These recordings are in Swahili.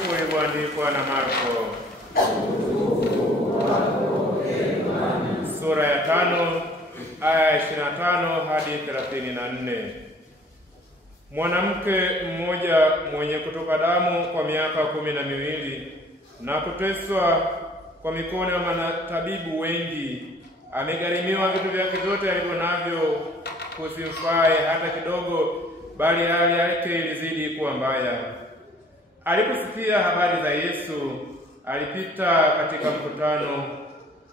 Mtakatifu ilivyoandikwa na Marko. Sura ya 5 aya 25 hadi 34. Mwanamke mmoja mwenye kutoka damu kwa miaka 12 na kuteswa kwa mikono ya matabibu wengi, amegharimiwa vitu vyake vyote alivyo navyo kusimfae hata kidogo, bali hali yake ilizidi kuwa mbaya. Aliposikia habari za Yesu, alipita katika mkutano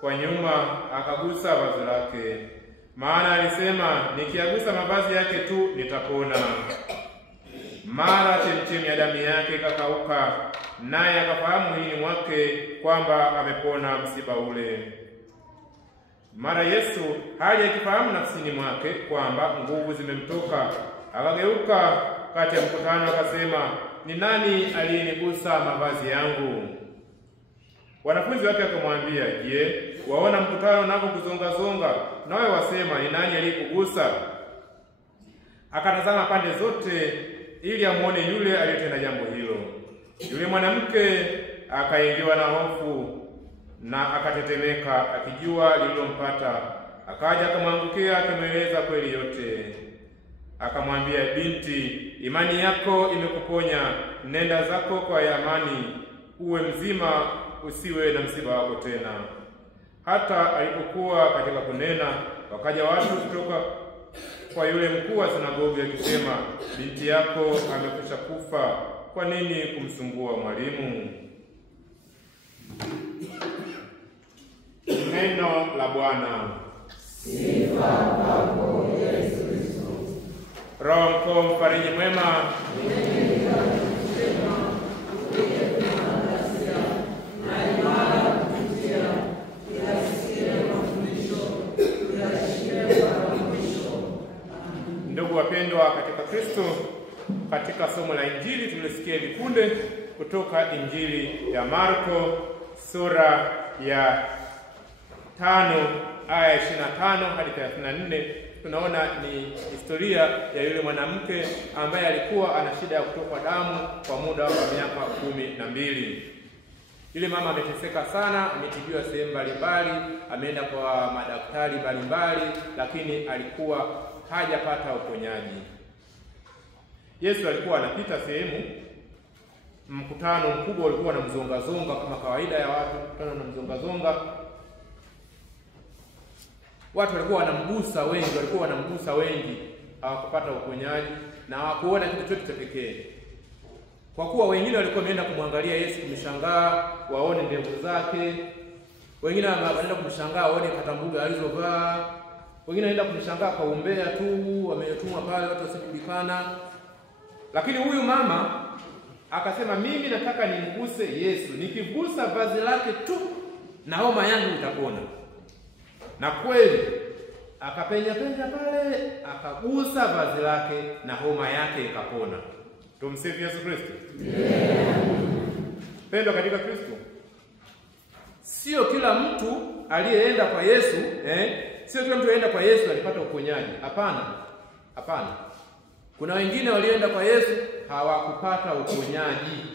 kwa nyuma, akagusa vazi lake, maana alisema, nikiagusa mavazi yake tu nitapona. Mara chemchemi ya damu yake ikakauka, naye akafahamu mwilini mwake kwamba amepona msiba ule. Mara Yesu hali akifahamu nafsini mwake kwamba nguvu zimemtoka, akageuka kati ya mkutano akasema, ni nani aliyenigusa mavazi yangu? Wanafunzi wake wakamwambia, je, waona mkutano unapokuzonga-zonga, nawe wasema ni nani aliyekugusa? Akatazama pande zote ili amuone yule aliyetenda jambo hilo. Yule mwanamke akaingiwa na hofu na akatetemeka, akijua lililompata. Akaja akamwangukia, akamweleza kweli yote. Akamwambia, binti, imani yako imekuponya, nenda zako kwa amani, uwe mzima, usiwe na msiba wako tena. Hata alipokuwa katika kunena, wakaja watu kutoka kwa yule mkuu wa sinagogi akisema, binti yako amekwisha kufa, kwa nini kumsumbua mwalimu? Neno la Bwana. Sifa kwako Yesu Kristo. Roho mkuu mfariji mwema, ndugu wapendwa katika Kristo, katika somo la Injili tulisikia hivi punde kutoka Injili ya Marko sura ya 5 aya 25 hadi 34. Tunaona ni historia ya yule mwanamke ambaye alikuwa ana shida ya kutokwa damu kwa muda wa miaka 12. Yule mama ameteseka sana, ametibiwa sehemu mbalimbali, ameenda kwa madaktari mbalimbali, lakini alikuwa hajapata uponyaji. Yesu alikuwa anapita sehemu, mkutano mkubwa ulikuwa unamzonga-zonga kama kawaida ya watu, mkutano unamzonga-zonga. Watu walikuwa wanamgusa wengi, hawakupata uponyaji na hawakuona kitu chochote cha pekee. Kwa kuwa wengine walikuwa wameenda kumwangalia Yesu kumshangaa, waone ndevu zake. Wengine wanaenda kumshangaa waone katambuga alizovaa. Wengine wanaenda kumshangaa kwa umbea tu, wametumwa pale watu wasikujulikana. Lakini huyu mama akasema, mimi nataka nimguse Yesu. Nikigusa vazi lake tu na homa yangu itapona. Na kweli akapenya pale, akagusa vazi lake na homa yake ikapona. Tumsifu Yesu Kristo. Pendo katika Kristo. Sio kila mtu aliyeenda kwa Yesu, sio kila mtu aliyeenda kwa Yesu alipata uponyaji. Hapana. Kuna wengine walienda kwa Yesu hawakupata uponyaji.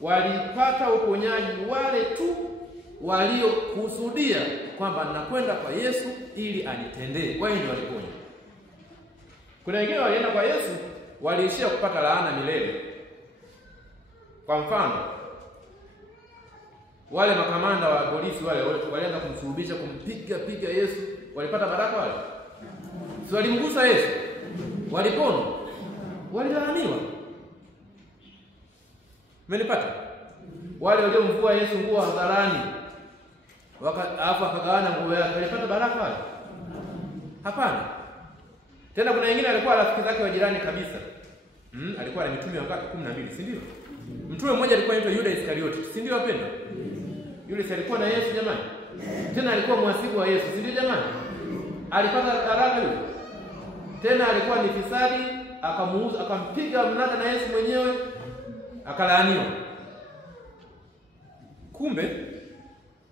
Walipata uponyaji wale tu waliokusudia kwamba ninakwenda kwa Yesu ili anitendee. Wao ndio waliponya. Kuna wengine walienda kwa Yesu waliishia kupata laana milele. Kwa mfano, wale makamanda wa polisi walianza kumsulubisha, kumpiga Yesu, walipata baraka wale? Si walimgusa Yesu? Walipona? Walilaaniwa. Mmenipata? Wale waliomvua Yesu nguo hadharani, alafu akagawana nguo yake, walipata baraka wale? Hapana. Tena kuna wengine alikuwa rafiki zake wa jirani kabisa. Alikuwa na mitume wakati 12, si ndio? Mtume mmoja alikuwa anaitwa Yuda Iskarioti, si ndio wapendwa? Yule alikuwa na Yesu jamani. Tena alikuwa mwasibu wa Yesu, si ndio jamani? Alipata baraka yule. Tena alikuwa ni fisadi, akamuuza, akampiga mnada na Yesu mwenyewe, akalaaniwa. Kumbe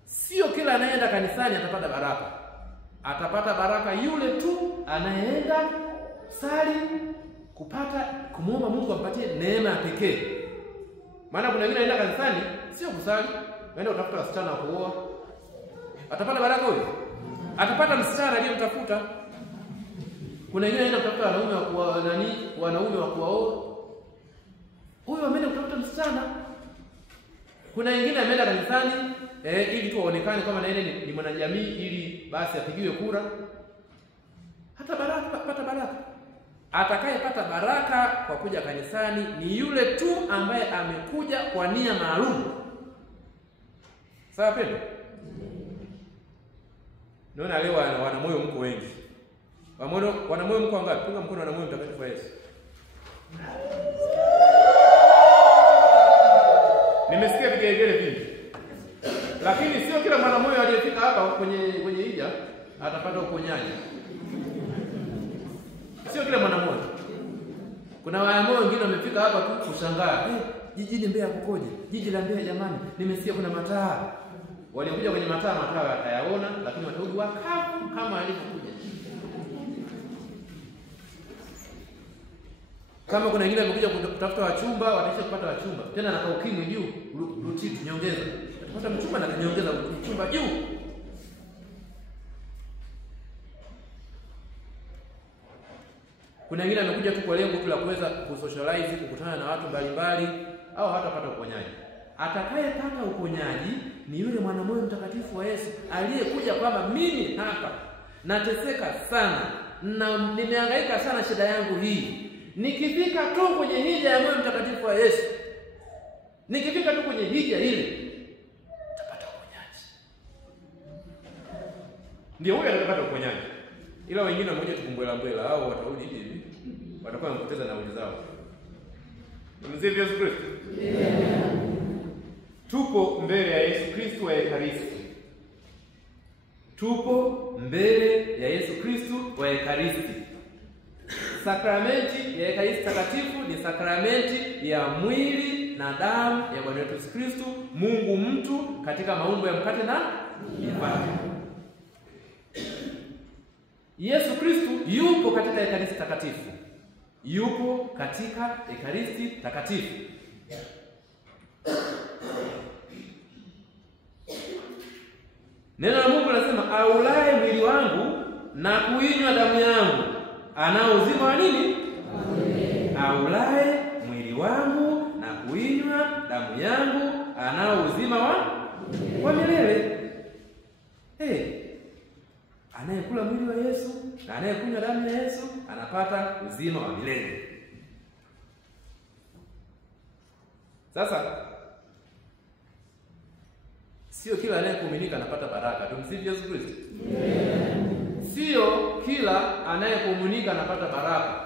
sio kila anayeenda kanisani atapata baraka. Atapata baraka yule tu anayeenda sali, kupata kumuomba Mungu ampatie neema ya pekee. Maana kuna wengine anaenda kanisani sio kusali, anaenda kutafuta wasichana wa kuoa. Atapata baraka huyo? Atapata msichana aliyemtafuta. Kuna wengine anaenda kutafuta wanaume wa kuoa, wanaume wa kuoa. Huyo ameenda kutafuta msichana. Kuna wengine ameenda kanisani ili tu aonekane kama na yeye ni mwanajamii, ili basi apigiwe kura. Hata baraka, pata baraka. Atakayepata baraka kwa kuja kanisani ni yule tu ambaye amekuja kwa nia maalum. Sawa pendo? Naona leo wana moyo mko wengi. Wana moyo mko wangapi? Punga mkono wana moyo mtakatifu wa Yesu. Nimesikia vigelegele vingi. Lakini sio kila mwana moyo aliyefika hapa kwenye hija atapata uponyaji. Sio kila mwana moyo. Kuna wana moyo wengine wamefika hapa tu kushangaa. Jiji Mbeya kukoje? Jiji la Mbeya jamani, nimesikia kuna mataa. Waliokuja kwenye mataa watayaona, lakini watarudi wakavu kama alivyokuja. Kama kuna wengine wamekuja kutafuta wachumba, wataisha kupata wachumba. Tena na kaukimwi juu, rutiti nyongeza. Atapata mchumba na kanyongeza mchumba juu. Kuna wengine wamekuja tu kwa lengo tu la kuweza kusocialize, kukutana na watu mbalimbali, au hatapata uponyaji. Atakayepata uponyaji ni yule mwanamoyo mtakatifu wa Yesu aliyekuja kwamba mimi hapa nateseka sana na nimehangaika sana shida yangu hii. Nikifika tu kwenye hija ya moyo mtakatifu wa Yesu, nikifika tu kwenye hija ile, tapata uponyaji. Ndio huyo atapata uponyaji. Ila wengine wamekuja tukumbwela au watarudi hivi, watakuwa wamepoteza nauli zao. Mzee Yesu Kristo. Tupo mbele ya Yesu Kristo wa Ekaristi. Tupo mbele ya Yesu Kristo wa Ekaristi. Sakramenti ya Ekaristi takatifu ni sakramenti ya mwili na damu ya Bwana wetu Yesu Kristo, Mungu mtu katika maumbo ya mkate na divai. Yesu Kristo yupo katika Ekaristi takatifu. Yupo katika Ekaristi takatifu. Neno la Mungu linasema aulaye mwili wangu na kuinywa damu yangu anao uzima wa nini? Aulaye mwili wangu na kuinywa damu yangu anao uzima wa milele. Anayekula mwili wa Yesu na anayekunywa damu ya Yesu anapata uzima wa milele. Sasa sio kila anayekuaminika anapata baraka. Tumsifu Yesu Kristo. Sio kila anayekuaminika anapata baraka.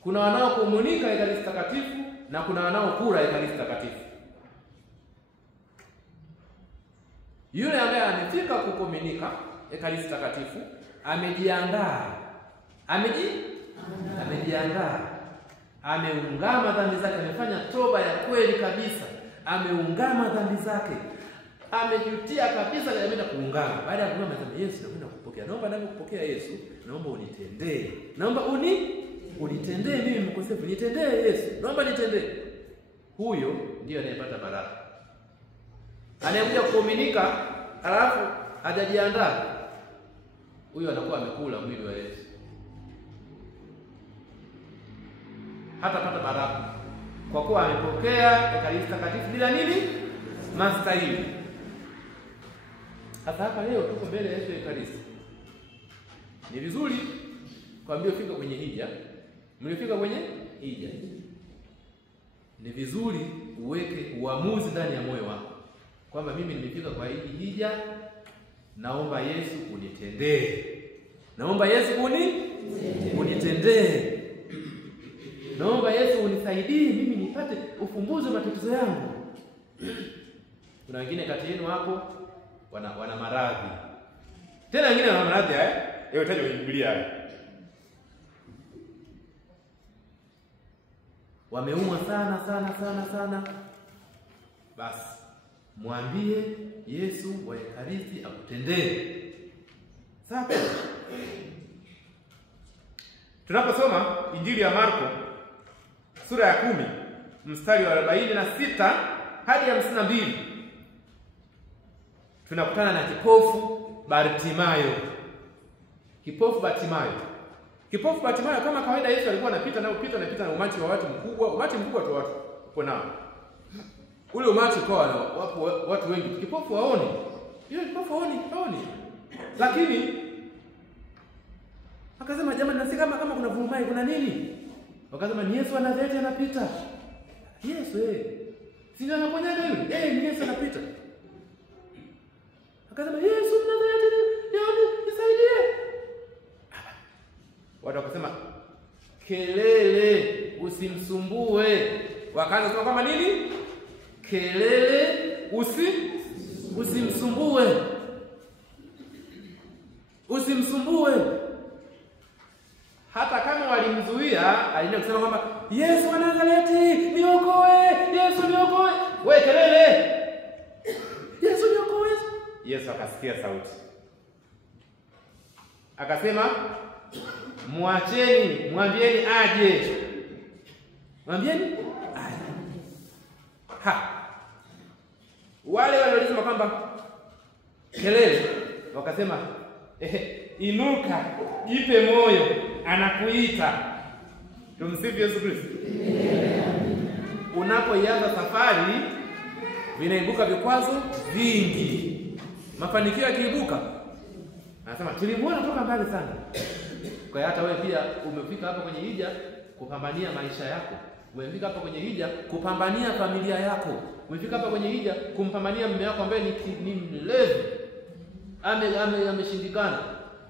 Kuna wanaokomunika Ekaristi takatifu na kuna wanaokula Ekaristi takatifu. Yule ambaye amefika kukomunika Ekaristi takatifu amejiandaa. Amejiandaa. Ameungama dhambi zake, amefanya toba ya kweli kabisa. Ameungama dhambi zake. Amejutia kabisa na ameenda kuungama. Baada ya kuungama anasema Yesu, nakwenda kupokea. Naomba nami kupokea Yesu, naomba unitendee. Naomba unitendee mimi mkosefu. Nitendee Yesu. Naomba nitendee. Huyo ndiye anayepata baraka. Anayekuja kukomunika alafu hajajiandaa, huyo anakuwa amekula mwili wa Yesu. Hatapata baraka kwa kuwa amepokea Ekaristi takatifu bila nini? Mastahili. Hata hapa leo tuko mbele ya Yesu Ekaristi. Ni vizuri kwa mliofika kwenye hija, mliofika kwenye hija, ni vizuri uweke uamuzi ndani ya moyo wako kwamba mimi nimefika kwa hii hija, naomba Yesu unitendee. Naomba Yesu unitendee. Naomba Yesu unisaidie mimi nipate ufumbuzi wa matatizo yangu. Kuna wengine kati yenu hapo wana maradhi. Tena wengine wana maradhi tajwa kwenye Biblia. Wameumwa sana. Basi mwambie Yesu wa Ekaristi akutendee. Sawa? Tunaposoma Injili ya Marko sura ya 10 mstari wa 46 hadi 52 tunakutana na kipofu Bartimayo. Kipofu Bartimayo. Kipofu Bartimayo kama kawaida Yesu alikuwa anapita na umati wa watu mkubwa. Umati mkubwa tu watu upo nao. Ule umati kwa wapo watu wengi. Kipofu haoni. Yule kipofu haoni. Lakini akasema jamani, nasi kama kuna vurumai kuna nini? Wakasema ni Yesu wa Nazareti anapita. Yesu si anaponyaga yule? Ni Yesu anapita. Akasema Yesu wa Nazareti, nisaidie. Watu wakasema kelele, usimsumbue. Wakaanza kusema kama nini? Kelele, usimsumbue. Usimsumbue. Hata kama walimzuia, alienda kusema kwamba Yesu wa Nazareti, niokoe! Yesu niokoe! Wewe kelele! Yesu niokoe! Yesu akasikia sauti. Akasema, mwacheni, mwambieni aje. Mwambieni aje. Wale waliosema kwamba kelele, wakasema inuka, jipe moyo, anakuita. Tumsifu Yesu Kristo. Unapoianza safari vinaibuka vikwazo vingi. Mafanikio yakiibuka, anasema tulimuona toka mbali sana. Kwa hiyo hata wewe pia umefika hapa kwenye hija kupambania maisha yako. Umefika hapa kwenye hija kupambania familia yako. Umefika hapa kwenye hija kumpambania mume wako ambaye ni mlevi. Ameshindikana.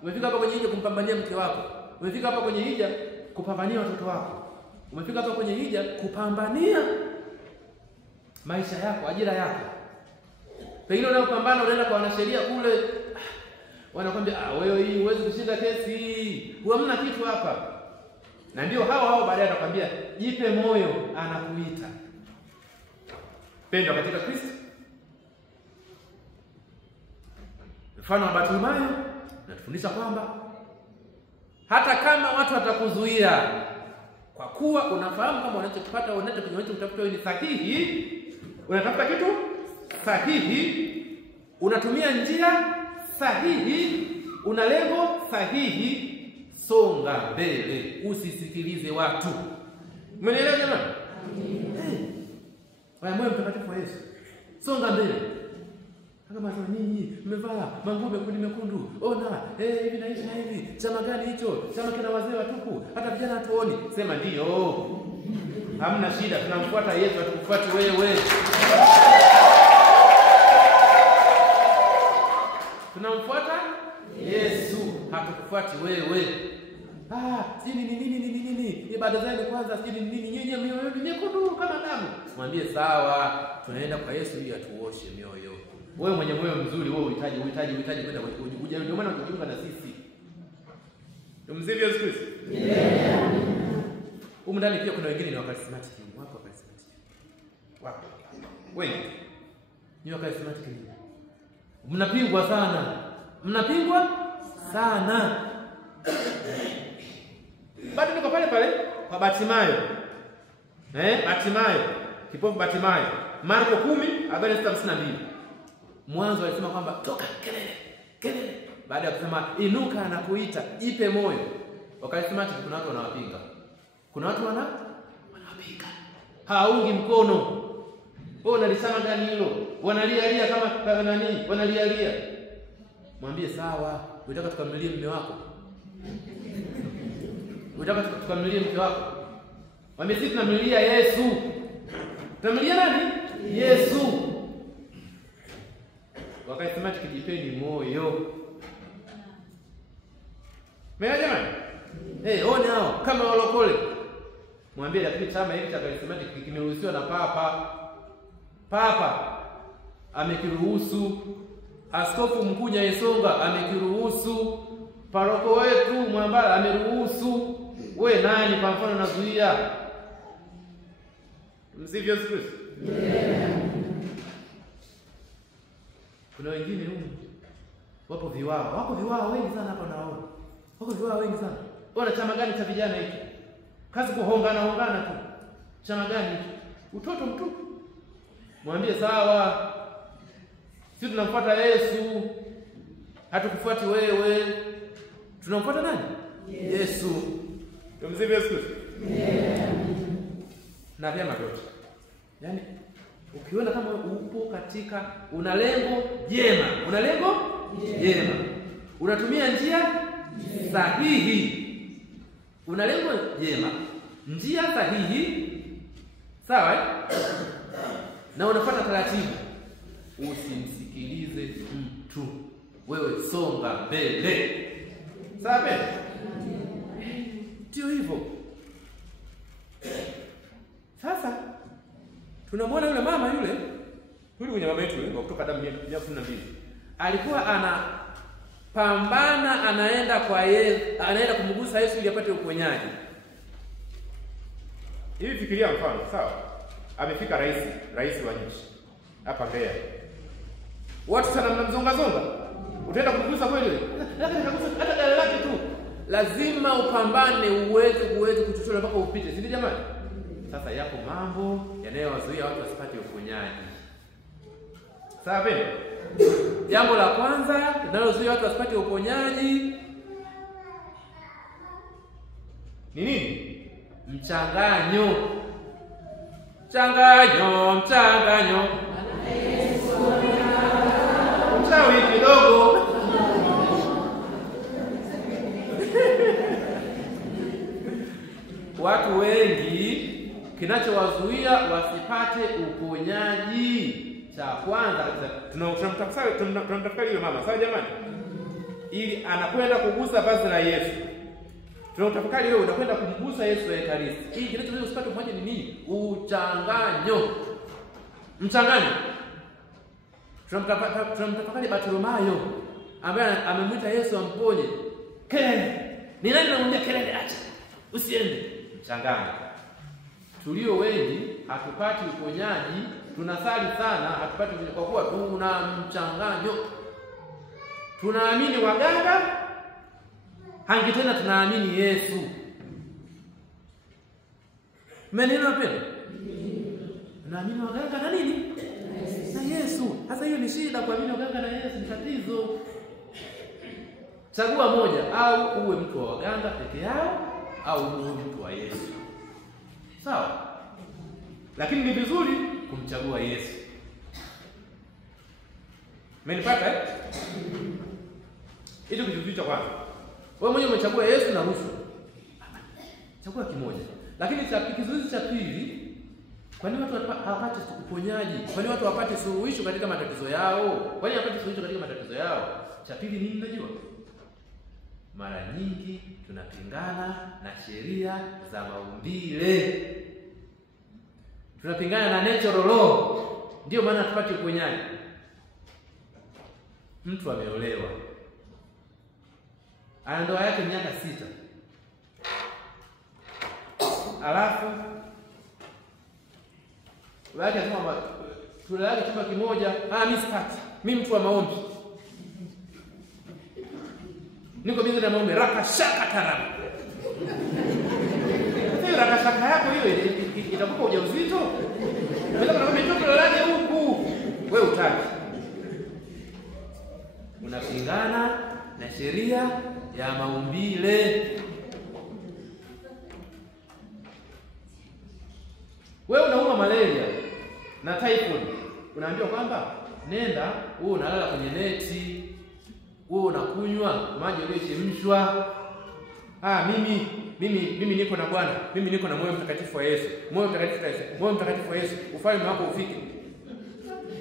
Umefika hapa kwenye hija kumpambania mke wako. Umefika hapa kwenye hija kupambania watoto wako. Umefika hapa kwenye hija kupambania maisha yako, ajira yako. Pengine unapambana, unaenda kwa wanasheria kule, wanakwambia wewe hii huwezi kushinda kesi hii. Hamna kitu hapa. Na ndio hao baadaye atakwambia jipe moyo, anakuita. Pendwa katika Kristo. Mfano wa Bartimayo natufundisha kwamba hata kama watu watakuzuia, kwa kuwa unafahamu kama unachokipata unachokitafuta ni sahihi, unatafuta kitu sahihi, unatumia njia sahihi, una lengo sahihi, songa mbele, usisikilize watu. Umeelewa jamani? Waya moyo mtakatifu wa Yesu. Songa mbele. Kama sasa nyinyi mmevaa manguo mekundu. Ona, hivi na hivi. Chama gani hicho? Chama kina wazee watupu. Hata vijana hatuoni. Sema ndio. Hamna shida, tunamfuata Yesu, hatukufuati wewe. Tunamfuata Yesu, hatukufuati wewe. Nini? Ibada zenu kwanza nini? Nyenye mioyo nyekundu kama damu. Mwambie sawa, tunaenda kwa Yesu ili atuoshe mioyo. Wewe mwenye moyo mzuri, wewe uhitaji kwenda kuja, ndio maana unajiunga na sisi. Tumsifu Yesu Kristo. Huko ndani pia kuna wengine ni wakarismatic, wapo wakarismatic. Wapo. Wengi. Ni wakarismatic. Mnapingwa sana. Bado niko pale kwa Bartimayo. Bartimayo, kipofu Bartimayo. Marko 10:52. Mwanzo alisema kwamba toka kelele. Baada ya kusema inuka anakuita, jipe moyo. Wakalisema kuna watu wanawapinga. Kuna watu wanawapinga. Haungi mkono. Wewe unalisema gani hilo? Wanalia kama nani? Wanalia. Mwambie sawa, unataka tukamlilie mume wako? Unataka tukamlilie mke wako? Mwambie sisi tunamlilia Yesu. Tunamlilia nani? Yesu. Wakasema tukijipeni moyo. Mimi jamani. Oni hao kama walokole. Mwambie lakini chama hiki cha karismatic kimeruhusiwa na Papa amekiruhusu. Askofu mkuu Nyaisonga amekiruhusu. Paroko wetu Mwambala ameruhusu. We nani kwa mfano nazuia? Msifu Yesu Kristo. Kuna wengine wapo viwao. Wako viwao wengi sana hapa naona. Wako viwao wengi sana. Ona chama gani cha vijana hiki? Kazi kuhongana tu. Chama gani hiki? utoto mtupu. Mwambie sawa, sisi tunamfuata Yesu, hatukufuati wewe. Tunamfuata nani? Yesu. Tumsifu Yesu Kristo. Na vyama vyote. Yaani ukiona kama upo katika una lengo jema, unatumia njia sahihi. Una lengo jema, njia sahihi. Sawa? Na unafuata taratibu. Usimsikilize mtu. Wewe songa mbele. Sawa pia? Ndio hivyo. Sasa tunamwona yule mama yule kwenye mama yetu yule kutoka damu 12. Alikuwa anapambana, anaenda kwa Yesu, anaenda kumgusa Yesu ili apate uponyaji. Hivi fikiria mfano, sawa? Amefika rais wa nchi hapa Mbeya. Watu sana mnamzonga. Utaenda kumgusa kweli? Hata dada lake tu. Lazima upambane uweze kuchochora mpaka upite. Si jamani? Sasa yako mambo yanayowazuia watu wasipate uponyaji. Sawa pia? Jambo la kwanza linalozuia watu wasipate uponyaji ni nini? Mchanganyo. Mchawi kidogo. Watu wengi kinachowazuia wasipate uponyaji, cha kwanza tunamtafakari yule mama, sawa jamani? Ili anakwenda kugusa vazi la Yesu. Tunamtafakari wewe unakwenda kumgusa Yesu wa Ekaristi. Hii kinachozuia usipate uponyaji ni nini? Mchanganyo. Tunamtafakari Bartimayo ambaye amemwita Yesu amponye. Kelele. Ni nani anamwambia kelele acha? Usiende. Mchanganyo. Tulio wengi hatupati uponyaji, tunasali sana hatupati kwa kuwa tuna mchanganyo. Tunaamini waganga, hangi tena tunaamini Yesu. Meneno pia. Tunaamini waganga na nini? Na Yesu. Sasa hiyo ni shida, kuamini waganga na Yesu ni tatizo. Chagua moja, au uwe mtu wa waganga peke yao au uwe mtu wa Yesu. Sawa? Lakini ni vizuri kumchagua Yesu. Umenipata eh? Hicho kitu cha kwanza. Wewe mwenyewe umechagua Yesu na ruhusa. Chagua kimoja. Lakini kizuizi cha pili, kwa nini watu hawapate uponyaji? Kwa nini watu hawapate suluhisho katika matatizo yao? Kwa nini hawapate suluhisho katika matatizo yao? Cha pili nini unajua? Mara nyingi tunapingana na sheria za maumbile. Tunapingana na natural law. Ndio maana tupate uponyaji. Mtu ameolewa, ana ndoa yake miaka 6. Alafu wake anasema tulale chumba kimoja. Mimi sitaki. Mimi mtu wa maombi. Niko bizi na maombi, rakashaka tarabu. Hiyo rakashaka yako hiyo itakupa ujauzito. Unaweza kunakwambia mtoto lalaje huku. Wewe utaki. Unapingana na sheria ya maumbile. Wewe unauma malaria na typhoid. Unaambiwa kwamba nenda wewe unalala kwenye neti. Wewe unakunywa maji yaliyochemshwa. Mimi niko na Bwana. Mimi niko na moyo mtakatifu wa Yesu. Moyo mtakatifu wa Yesu. Ufalme wako ufike.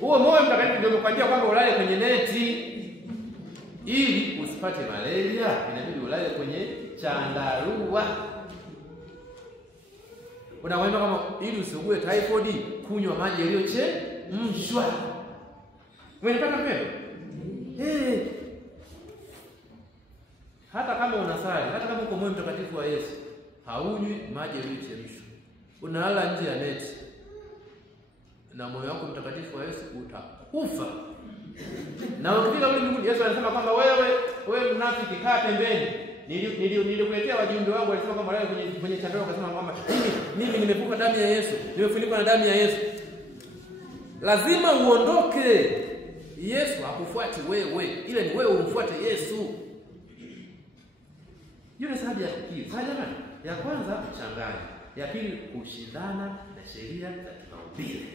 Huo moyo mtakatifu ndio umekwambia kwamba ulale kwenye neti ili usipate malaria, inabidi ulale kwenye chandarua. Unawaambia kama ili usiugue typhoid, kunywa maji yaliyochemshwa. Umenipata mpendo? Hata kama unasali, hata kama uko moyo mtakatifu wa Yesu, haunywi maji yaliyochemshwa. Unalala nje ya neti. Na moyo wako mtakatifu wa Yesu utakufa. Na ukifika kule mbinguni Yesu anasema kwamba wewe mnafiki kaa pembeni. nilikuletea wajumbe wangu walisema kwamba leo kwenye chandao wakasema kwamba mimi nimevuka damu ya Yesu, nimefunikwa na damu ya Yesu. Lazima uondoke. Yesu hakufuati wewe, ile ni wewe umfuate Yesu. Hiyo ni sababu ya tukio. Sasa jamani, ya kwanza kuchanganya, ya pili kushindana na sheria za kimaumbile.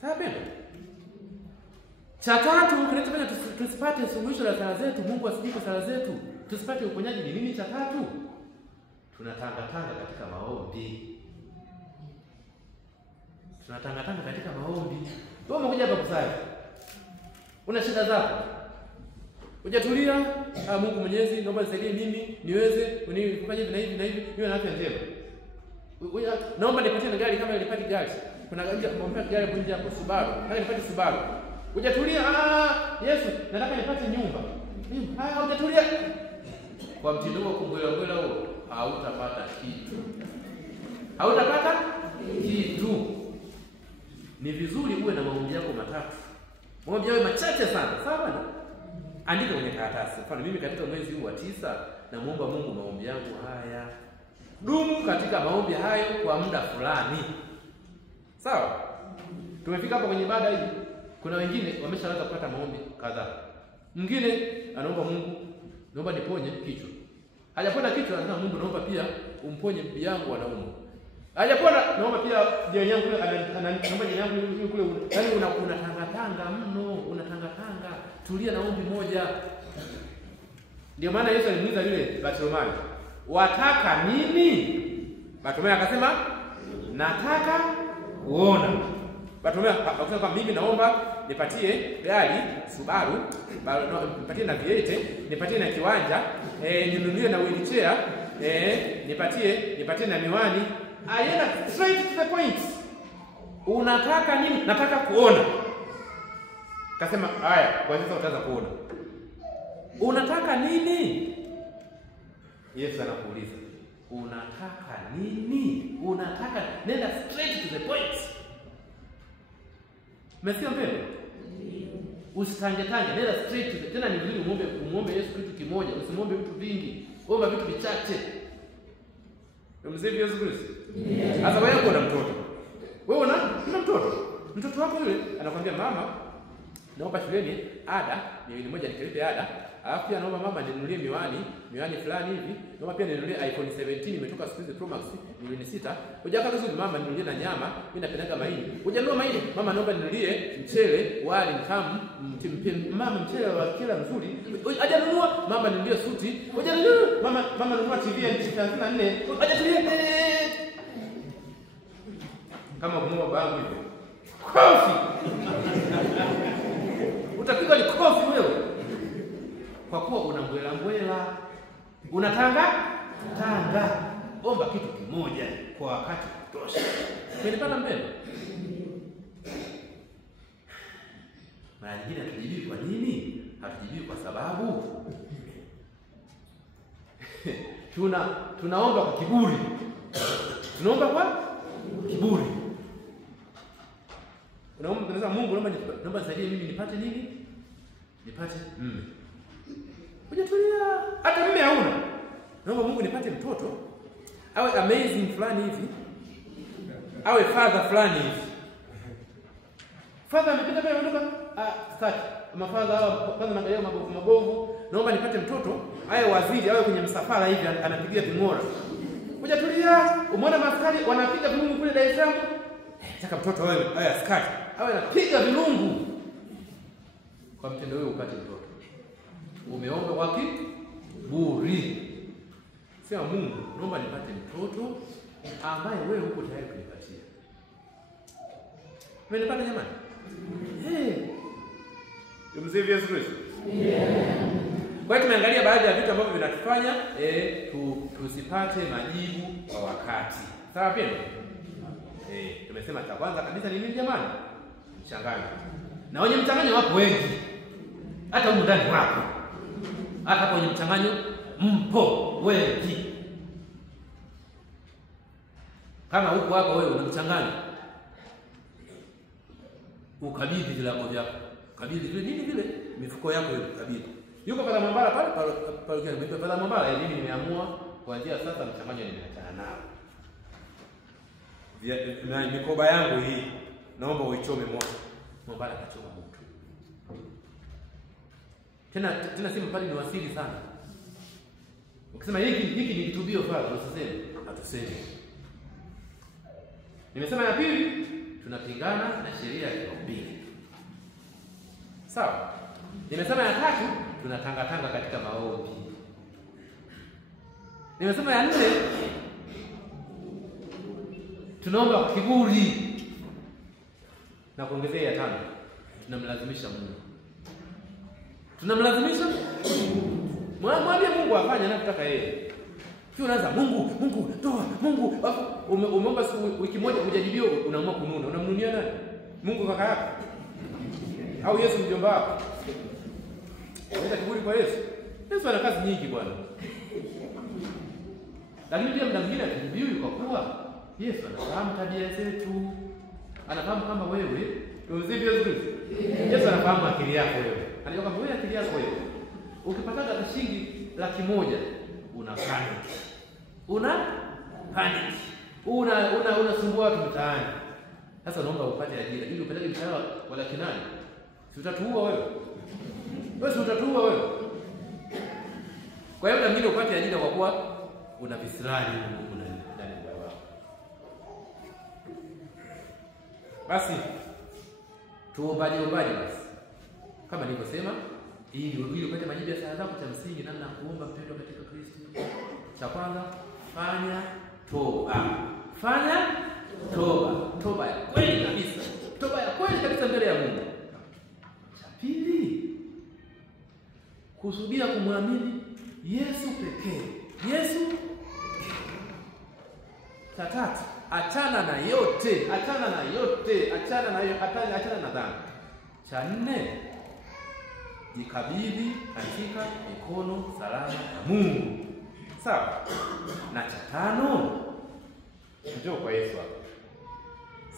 Sasa pendo. Cha tatu kinachofanya tusipate suluhisho la sala zetu, Mungu asikie sala zetu, tusipate uponyaji ni nini cha tatu? Tunatangatanga katika maombi. Tunatangatanga katika maombi. Wewe umekuja hapa kusali. Una shida zako. Hujatulia, Mungu Mwenyezi, naomba nisaidie mimi niweze kufanya hivi na hivi na hivi, niwe na afya njema. Naomba nipatie gari kama nilipati gari. Kuna gari bunje hapo Subaru. Nataka nipate Subaru. Hujatulia, Yesu, nataka nipate nyumba. Hujatulia. Kwa mtindo wa kumbwela huo, hautapata kitu. Hautapata kitu. Ni vizuri uwe na maombi yako matatu. Maombi yao machache sana. Sawa bwana? Andika kwenye karatasi. Mfano mimi katika mwezi huu wa 9 namuomba Mungu maombi yangu haya. Dumu katika maombi hayo kwa muda fulani. Sawa? Tumefika hapa kwenye ibada hii. Kuna wengine wameshaanza kupata maombi kadhaa. Mwingine anaomba Mungu, naomba niponye kichwa. Hajapona kichwa, anasema Mungu naomba pia umponye bibi yangu anaumwa. Hajapona, naomba pia jirani yangu kule naomba jirani yangu kule. Yaani unatangatanga mno, unatangatanga. Tulia na ombi moja. Ndio maana Yesu alimuuliza yule Bartimayo, "Wataka nini?" Bartimayo akasema, "Nataka kuona." Bartimayo akasema kwamba mimi naomba nipatie gari Subaru, nipatie na viete, nipatie na kiwanja, ninunulie na wheelchair, nipatie na miwani. Aenda straight to the point. Unataka nini? Nataka kuona. Kasema, "Haya, kwa sasa utaanza kuona." Unataka nini? Yesu anakuuliza, "Unataka nini?" Unataka, nenda straight to the point. Umesikia mpendwa? Usitangetange, nenda straight to the. Tena ni vizuri umuombe Yesu kitu kimoja, usimuombe vitu vingi. Omba vitu vichache. Umsifu Yesu Kristo. Sasa wewe una mtoto. Wewe una mtoto. Mtoto wako yule anakuambia, "Mama, naomba shuleni ada, milioni moja nikalipe ada. Alafu pia naomba mama ninunulie miwani fulani hivi. Naomba pia ninunulie iPhone 17 imetoka siku hizi Pro Max milioni 6. Hujaka vizuri mama ninunulie na nyama, mimi napendaga mahindi. Hujanunua mahindi, mama naomba ninunulie mchele, wali mtamu, mama mchele wa kila mzuri. Hajanunua, mama ninunulie suti. Hujanunua, mama nunua TV ya 34. Hajatulia. Kama kumwomba bangu hivyo. Kofi. Utapigwa ni kofi wewe. Kwa kuwa unambwela, unatanga. Omba kitu kimoja kwa wakati kutosha. Umenipata mpendwa? Mara nyingine hatujibii kwa nini? Hatujibii kwa sababu tunaomba kwa kiburi. Tunaomba kwa kiburi. Unasema Mungu naomba nisaidie mimi nipate nini? Nipate mume. Hujatulia. Hata mume hauna. Naomba Mungu nipate mtoto. Awe amazing fulani hivi. Awe father fulani hivi. Father amepita pale ondoka. Start. Mafadha hao kwanza naangalia mabovu. Naomba nipate mtoto, awe waziri, awe kwenye msafara hivi anapigia ving'ora. Hujatulia. Umeona maskari wanapiga vilungu kule Dar es Salaam? Nataka mtoto awe askari. Awe anapiga vilungu. Kwa mtendo wewe upate mtoto. Umeomba kwa kiburi. Sema Mungu, naomba nipate mtoto ambaye wewe uko tayari kunipatia. Umenipata jamani? Tumsifu Yesu Kristo. Kwa hiyo tumeangalia baadhi ya vitu ambavyo vinatufanya tusipate majibu kwa wakati. Sawa pia? Tumesema cha kwanza kabisa ni nini jamani? Mchanganyo. Na wenye mchanganyo wapo wengi. Hata huko ndani wapo. Hata kwenye mchanganyo mpo wengi. Kama huko hapo wewe unamchanganya, ukabidhi vilago vyako. Kabidhi vile nini vile mifuko yako ile kabidhi. Yuko Padre Mwambala pale parokia nimeitwa Padre Mwambala, mimi nimeamua kuanzia sasa mchanganyo nimeachana nao. Na mikoba yangu hii naomba uichome moto. Mwambala akachoma moto. Tena si mpali ni wasili sana. Ukisema hiki ni kitubio pale usiseme, hatuseme. Nimesema ya pili, tunapingana na sheria ya ubili. Sawa? Nimesema ya tatu, tunatanga katika maombi. Nimesema ya nne, tunaomba kwa kiburi. Na kuongezea ya tano, tunamlazimisha Mungu. Tunamlazimisha mwambie Mungu afanye anachotaka yeye. Sio unaanza Mungu toa Mungu. Umeomba wiki moja hujajibiwa unaamua kununa. Unamnunia nani? Mungu kaka yako? Au Yesu mjomba wako? Unaleta kiburi kwa Yesu. Yesu ana kazi nyingi bwana. Lakini pia muda mwingine akijibiwi kwa kuwa Yesu anafahamu tabia zetu. Anafahamu kama wewe tumzidi Yesu Kristo. Yesu anafahamu akili yako wewe. Anajua kama wewe akili yako wewe. Ukipata shilingi 100,000 una panic. Unasumbua watu mtaani. Sasa naomba upate ajira ili upate mshahara wa 800,000. Si utatuua wewe? Wewe si utatuua wewe? Kwa hiyo mwingine upate ajira kwa kuwa una visirani huko ndani ya wao. Basi tuombaje basi. Kama nilivyosema, ili upate majibu ya sala zako, cha msingi namna ya kuomba mpendwa katika Kristo. Cha kwanza, fanya toba. Fanya toba. Toba ya kweli kabisa. Toba ya kweli kabisa mbele ya Mungu. Cha pili, kusudia kumwamini Yesu pekee. Yesu. Cha tatu, achana na yote. Achana na dhambi. Cha nne, jikabidhi katika mikono salama ya Mungu. Sawa? Na cha tano, njoo kwa Yesu hapo.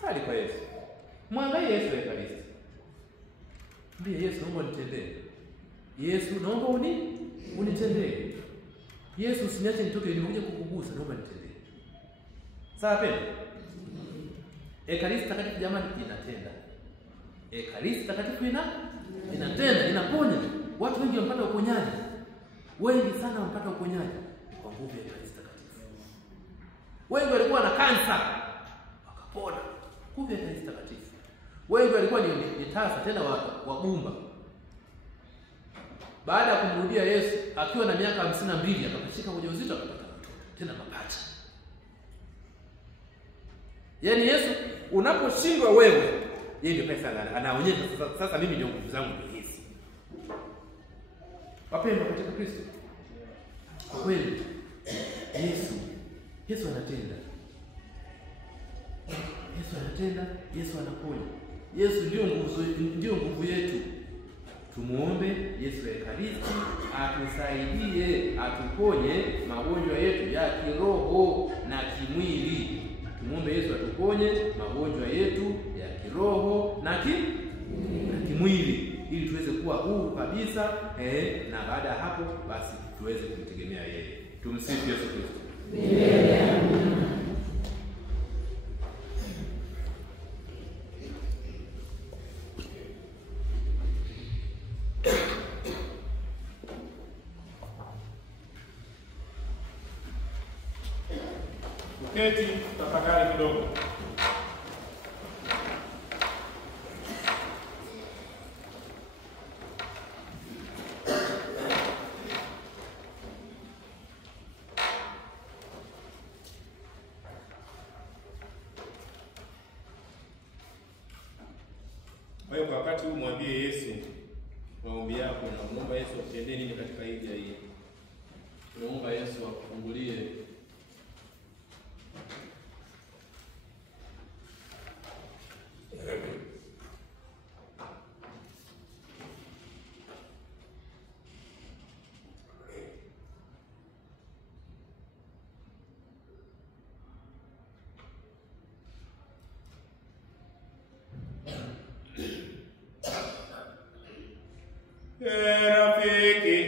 Sali kwa Yesu. Mwangalie Yesu Ekaristi. Mbie Yesu, naomba unitendee. Yesu, naomba unitendee. Yesu, usiniache nitoke nimekuja kukugusa, naomba nitendee. Sawa pendo? Ekaristi takatifu jamani inatenda. Ekaristi takatifu inatenda, inaponya. Watu wengi wamepata uponyaji. Wengi sana wamepata uponyaji kwa nguvu ya Ekaristi takatifu. Wengi walikuwa na kansa wakapona nguvu ya Ekaristi takatifu. Wengi walikuwa ni tasa tena wa gumba. Baada ya kumrudia Yesu akiwa na miaka 52 akapachika ujauzito akapata mtoto tena mapacha. Yaani Yesu unaposhindwa wewe, yeye ndio pesa anaonyesha sasa mimi ndio nguvu zangu ndio hizi. Wapendwa katika Kristo. Kwa kweli Yesu anatenda. Yesu anaponya. Yesu ndio nguvu yetu. Tumuombe Yesu Ekaristi atusaidie, atuponye magonjwa yetu ya kiroho na kimwili. Tumuombe Yesu atuponye magonjwa yetu ya kiroho na kimwili ili tuweze kuwa huru kabisa, na baada ya hapo basi tuweze kumtegemea yeye. Tumsifu Yesu Kristo. Uketi tafakari kidogo. Wewe kwa wakati huu mwambie Yesu maombi yako na muomba Yesu atendee nini katika hija hii. Tunaomba Yesu akufungulie rafiki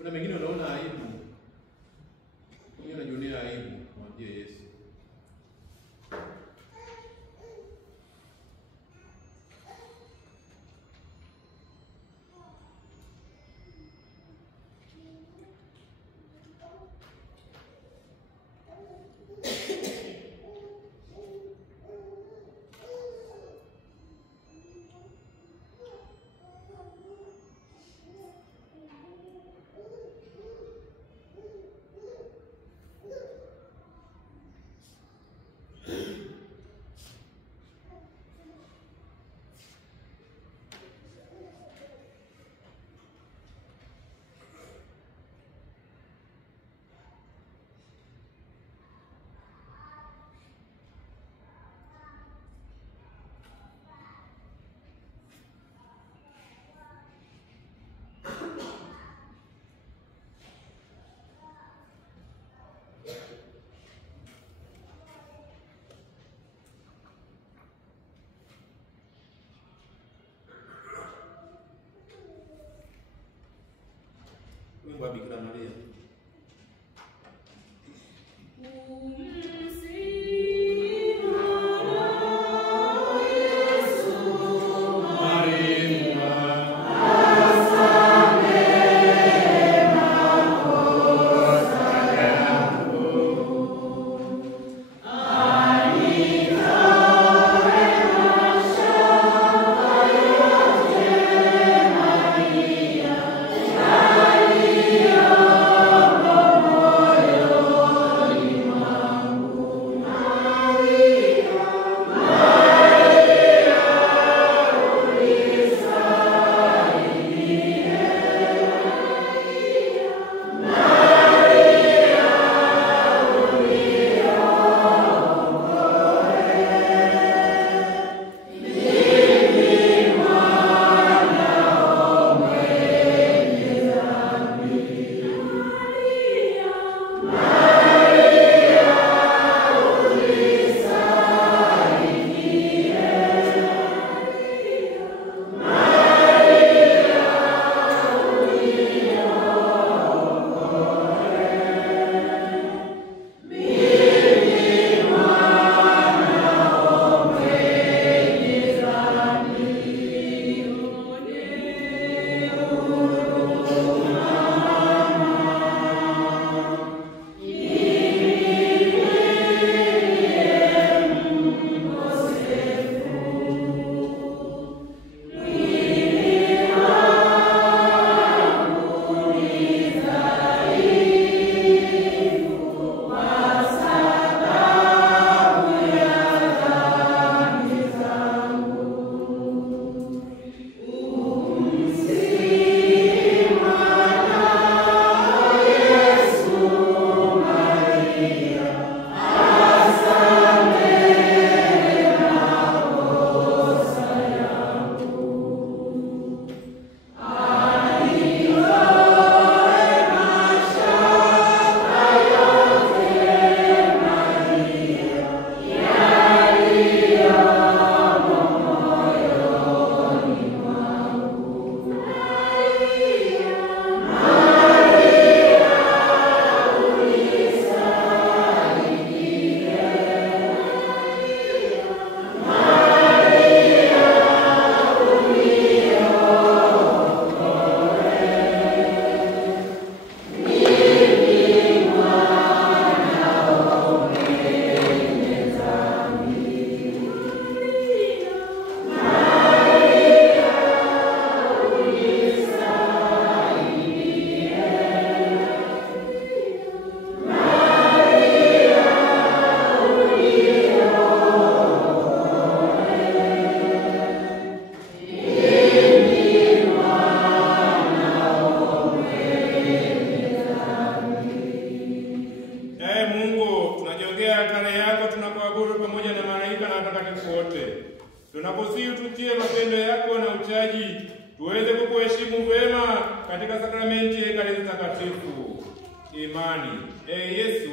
Kuna mengine unaona aibu. Mimi najionea aibu, mwambie Yesu. Mungu wa Bikira Maria. Tunakusihi ututie mapendo yako na uchaji, tuweze kukuheshimu vema katika sakramenti ya Ekaristi Takatifu. Imani. Yesu,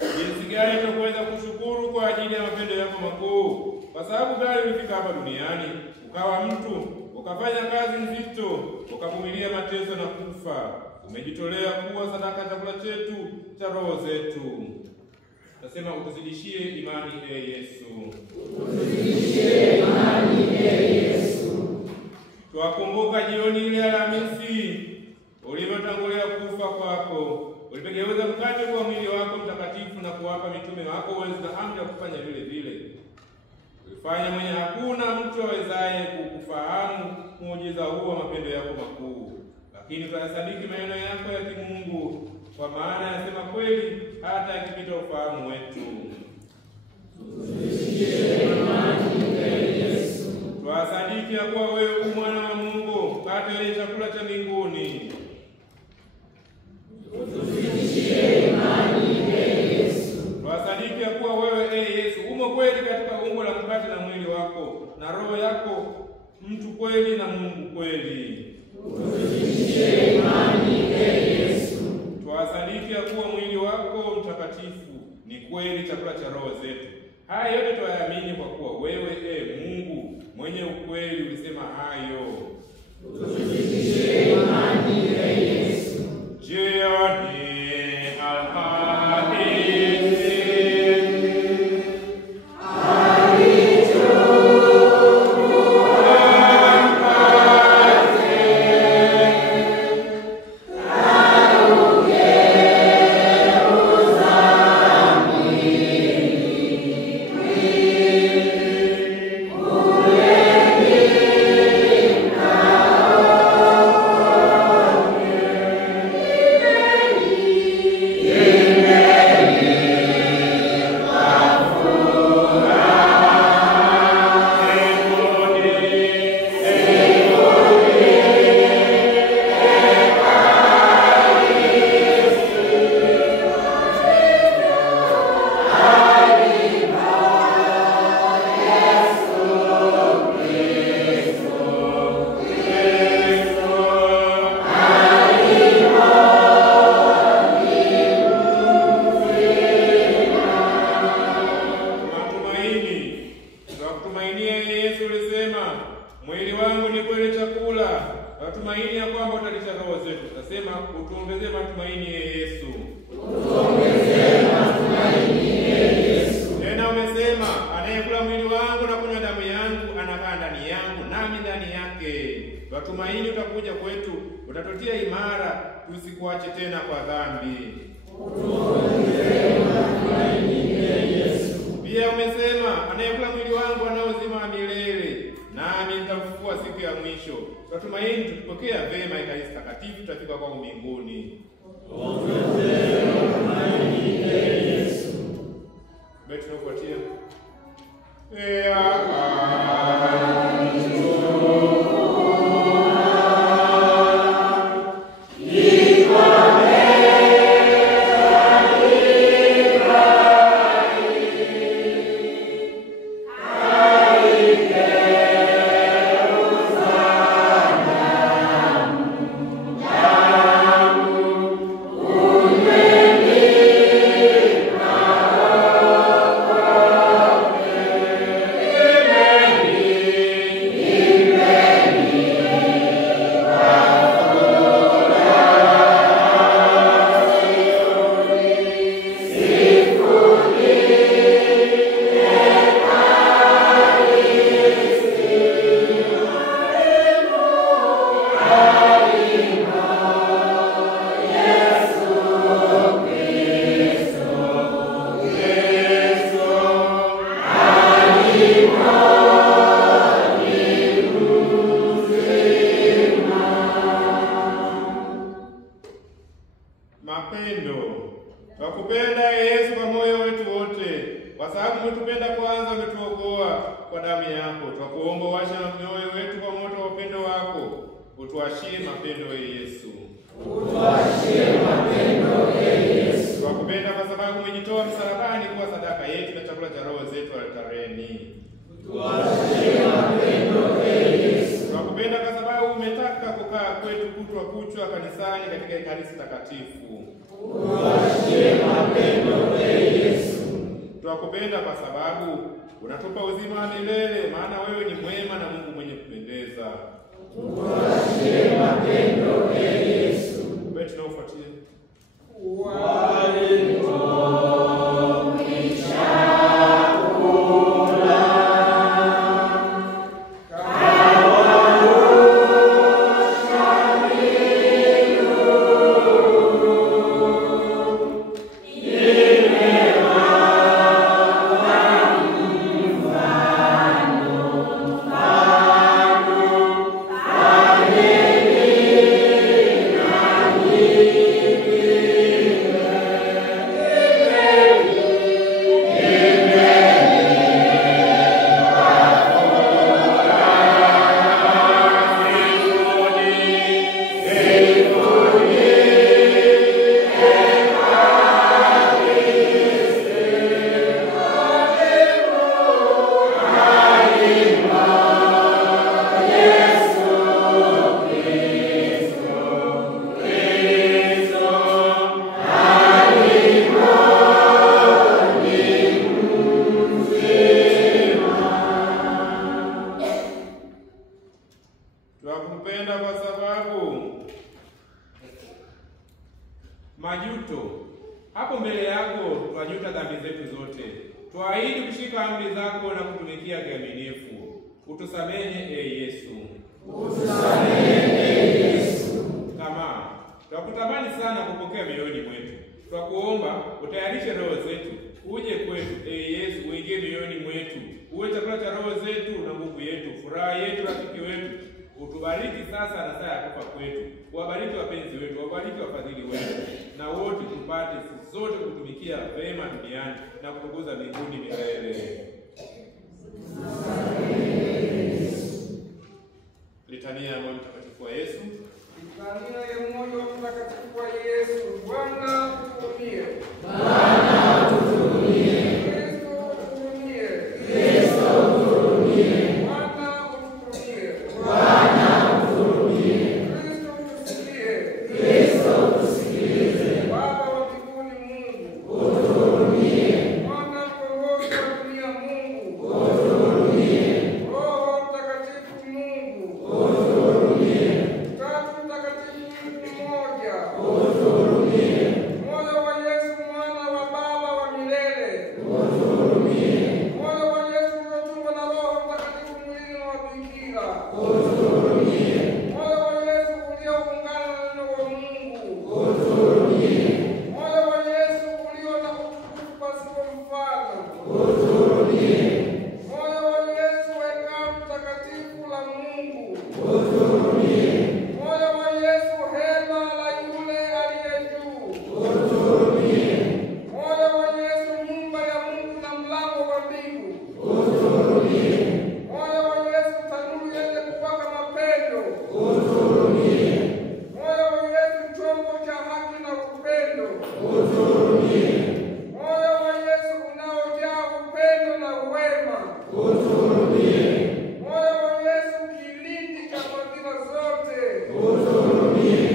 jinsi gani tunaweza kushukuru kwa ajili ya mapendo yako makuu? Kwa sababu gani ulifika hapa duniani, ukawa mtu, ukafanya kazi nzito, ukavumilia mateso na kufa, umejitolea kuwa sadaka chakula chetu cha roho zetu. Nasema utuzidishie imani Yesu. Utuzidishie imani Yesu. Twakumbuka jioni ile Alhamisi ulivyotangulia kufa kwako, ulipogeuza mkate kwa mwili wako mtakatifu na kuwapa mitume wako uwezo na amri ya kufanya vile vile. Ulifanya mwenye hakuna mtu awezaye kukufahamu muujiza huu wa mapendo yako makuu. Lakini tunasadiki maneno yako ya kimungu, kwa maana yanasema kweli hata yakipita ufahamu wetu. Utuzidishie imani Yesu. Twasadiki ya kuwa wewe u mwana wa Mungu, mkate ile chakula cha mbinguni. Utuzidishie imani Yesu. Twasadiki ya kuwa wewe Yesu umo kweli katika umbo la mkate na mwili wako, na roho yako mtu kweli na Mungu kweli. Utuzidishie imani Yesu. Twasadiki ya kuwa mwili wako mtakatifu ni kweli chakula cha roho zetu. Haya yote twayaamini kwa kuwa wewe Mungu mwenye ukweli ulisema hayo. Utuzidishie imani Yesu. Jioni Alhamisi mwili wangu ni kweli chakula. Natumaini ya kwamba utalisha roho zetu. Nasema utuongezee matumaini Yesu. Utuongezee matumaini Yesu. Tena umesema anayekula mwili wangu na kunywa damu yangu anakaa ndani yangu nami ndani yake. Natumaini utakuja kwetu, utatutia imara, tusikuache tena kwa dhambi. Utuongezee matumaini Yesu. Pia umesema anayekula mwili wangu ana uzima wa milele, nami nitamfufua siku ya mwisho. Tunatumaini tukipokea vema Ekaristi Takatifu tutafika kwa mbinguni. Utuongezee matumaini Yesu. Basi tunafuatia. Mapendo. Twakupenda Yesu kwa moyo wetu wote, kwa sababu umetupenda kwanza, umetuokoa kwa damu yako. Twakuomba washa mioyo wetu kwa moto wa upendo wako. Utuashie mapendo Yesu. Utuashie mapendo Yesu. Twakupenda kwa sababu umejitoa msalabani kuwa sadaka yetu na chakula cha roho zetu altareni. Utuashie mapendo Yesu. Twakupenda kwa sababu umetaka kukaa kwetu kutwa kuchwa kanisani katika Ekaristi Takatifu. Utuashie mapendo Yesu. Twakupenda kwa sababu unatupa uzima wa milele, maana wewe ni mwema na Mungu mwenye kupendeza. Utuashie mapendo Yesu. Basi Twakupenda kwa sababu majuto. Hapo mbele yako twajuta dhambi zetu zote. Twaahidi kushika amri zako na kutumikia kiaminifu. Utusamehe Yesu. Utusamehe Yesu. Kama twakutamani sana kupokea mioyoni mwetu, twakuomba utayarishe roho zetu, uje kwetu Yesu, uingie mioyoni mwetu, uwe chakula cha roho zetu na nguvu yetu, furaha yetu, rafiki wetu. Utubariki sasa na saa ya kufa kwetu. Wabariki wapenzi wetu, wabariki wafadhili wetu, na wote tupate sisi zote kutumikia vema duniani na kutukuza mbinguni milele. Litania ya moyo mtakatifu wa Yesu. Litania ya moyo mtakatifu wa Yesu. Bwana utuhurumie. Bwana utuhurumie. Kristo utuhurumie. Kristo utuhurumie. Bwana utuhurumie. Bwana utuhurumie. Kristo utusikie. Kristo utusikilize. Baba wa mbinguni Mungu Utuhurumie. Mwana mkombozi wa dunia Mungu Utuhurumie. Roho Mtakatifu Mungu Utuhurumie. Utatu Mtakatifu Mungu mmoja Utuhurumie. moyo wa Yesu mwana wa Baba wa milele Utuhurumie. moyo wa Yesu uliotungwa na Roho Mtakatifu mwilini wa Bikira Utuhurumie. moyo wa Yesu ulioungana na neno wa Mungu Utuhurumie. moyo wa Yesu ulio na utukufu pasipo mfano Utuhurumie. moyo wa Yesu hekalu takatifu la Mungu Utuhurumie. moyo wa Yesu hema la yule aliye juu Utuhurumie. moyo wa Yesu nyumba ya Mungu na mlango wa mbingu Utuhurumie. moyo wa Yesu tanuru yenye kupaka mapendo Utuhurumie. moyo wa Yesu chombo cha haki na upendo Utuhurumie. moyo wa Yesu unaojaa upendo na wema Utuhurumie. moyo wa Yesu kilindi cha fadhila zote Utuhurumie.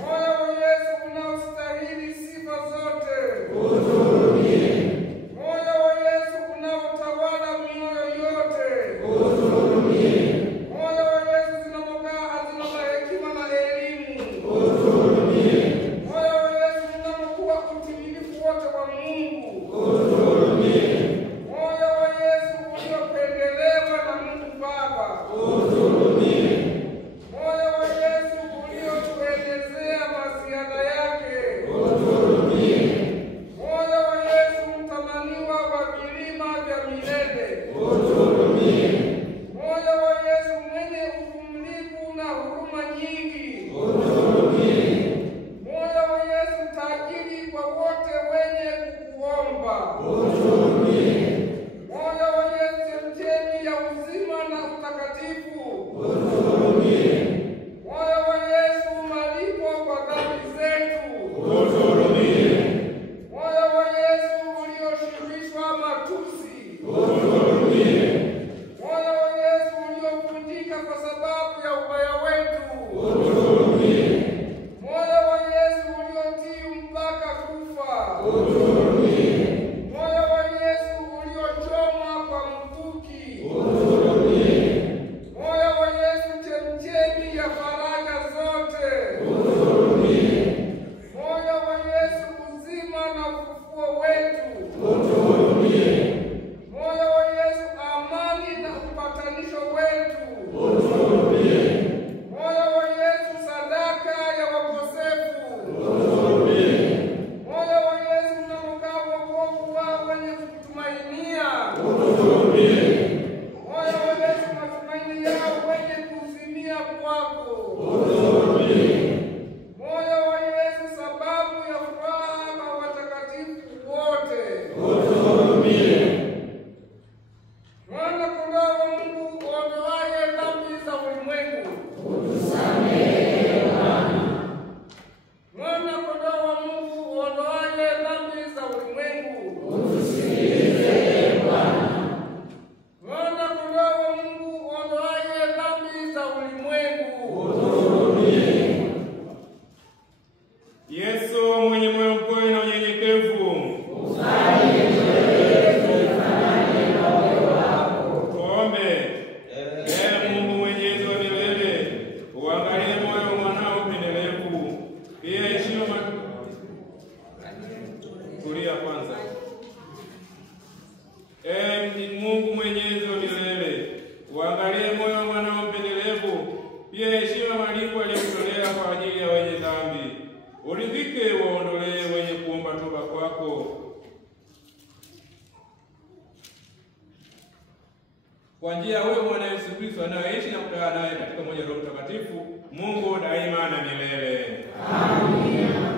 moyo wa Yesu unaostahili sifa zote Utuhurumie. moyo wa Yesu unaotawala mioyo yote Utuhurumie. moyo wa Yesu zinamokaa hazina za hekima na elimu Utuhurumie. moyo wa Yesu unamokuwa utimilifu wote wa Mungu Utuhurumie. moyo wa Yesu uliopendelewa na Mungu Baba Utuhurumie. moyo wa Yesu uliotuelezea maziada yake Utuhurumie. moyo wa Yesu mtamaniwa wa vilima vya milele Utuhurumie. moyo wa Yesu mwenye uvumilivu na huruma nyingi Utuhurumie. moyo wa Yesu tajiri kwa wote wenye kukuomba Utuhurumie. moyo wa Yesu chemchemi ya uzima na utakatifu Utuhurumie. moyo wa Yesu malipo kwa dhambi zetu Utuhurumie. moyo wa Yesu ulioshibishwa matusi Utuhurumie. moyo wa Yesu uliovunjika kwa sababu ya ubaya wetu Utuhurumie. moyo wa Yesu uliotii mpaka kufa Utuhurumie. moyo wa Yesu uliochomwa kwa mkuki Utuhurumie. moyo wa Yesu chemchemi ya faraja zote Utuhurumie. moyo wa Yesu roho mwenye moyo mpole na unyenyekevu. Tuombe. Ee Mungu mwenyezi wa milele, uangalie moyo mwanao mpendelevu. Pia heshima tulia kwanza. Ee Mungu mwenyezi wa milele, uangalie moyo wa mwanao mpendelevu. Pia heshima malipo aliyokutolea kwa ajili ya wenye dhambi. Uridhike waondolee wenye kuomba toba kwako. Kwa njia ya huyo mwana Yesu Kristo anayeishi na kukaa naye katika umoja wa Roho Mtakatifu, Mungu daima na milele. Amina.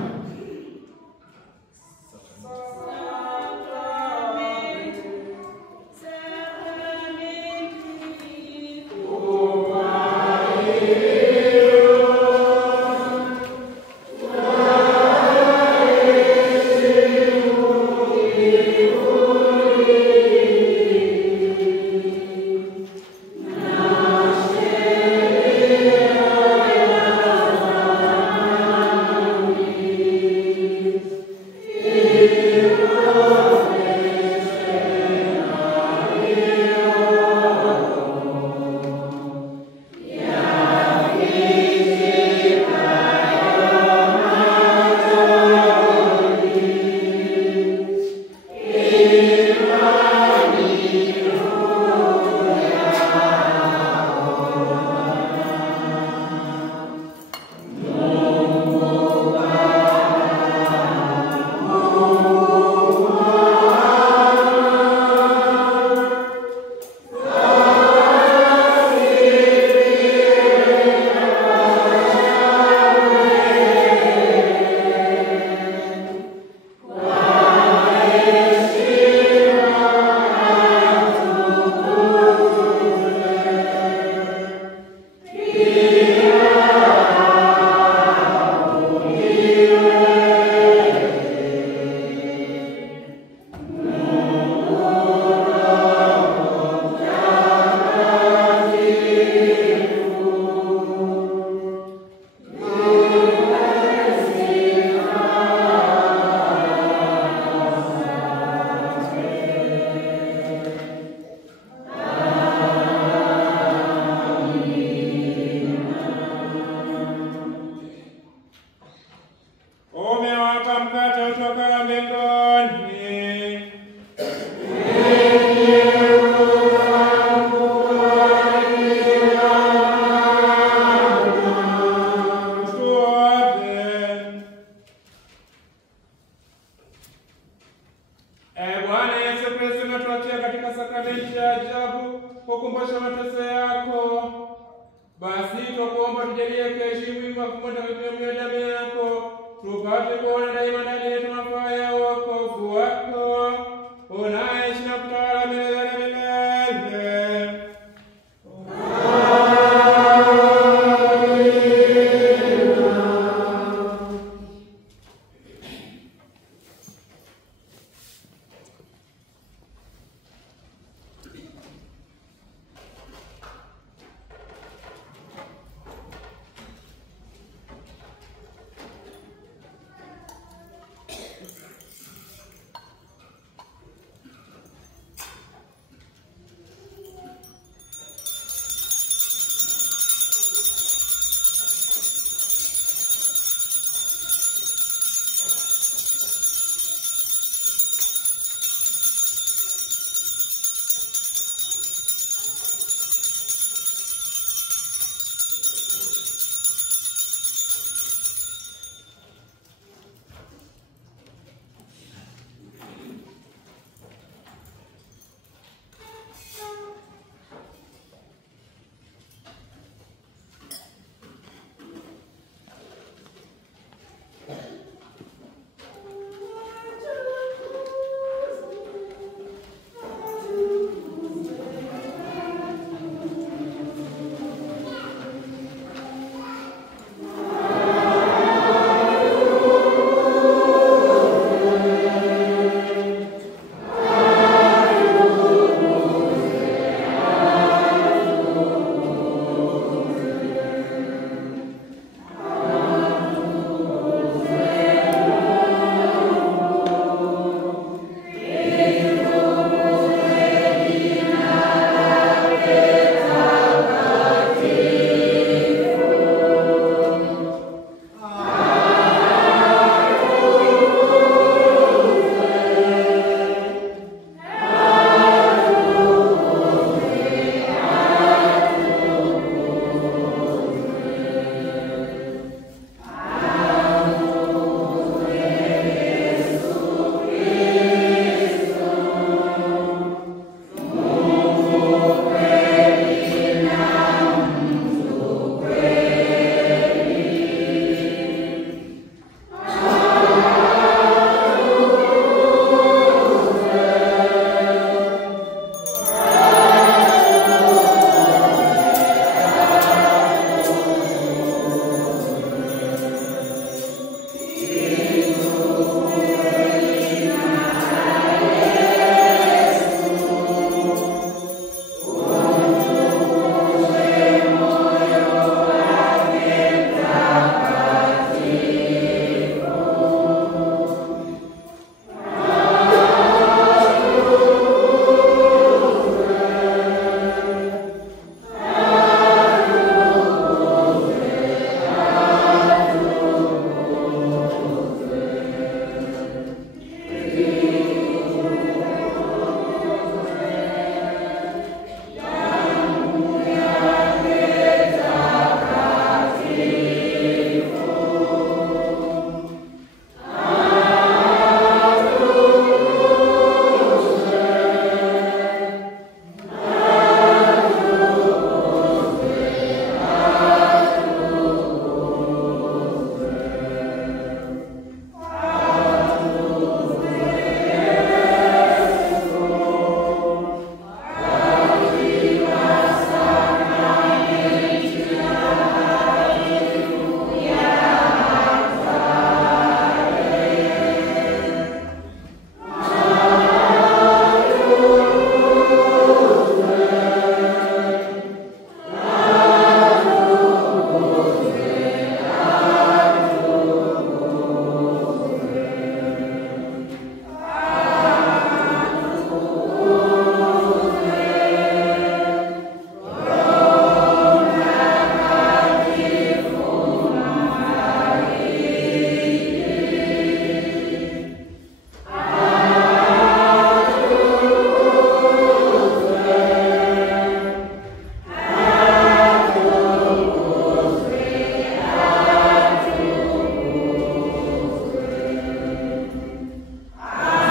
kukumbusha mateso yako. Basi twakuomba tujalie kuheshimu mafumbo na damu yako, tupate kuona daima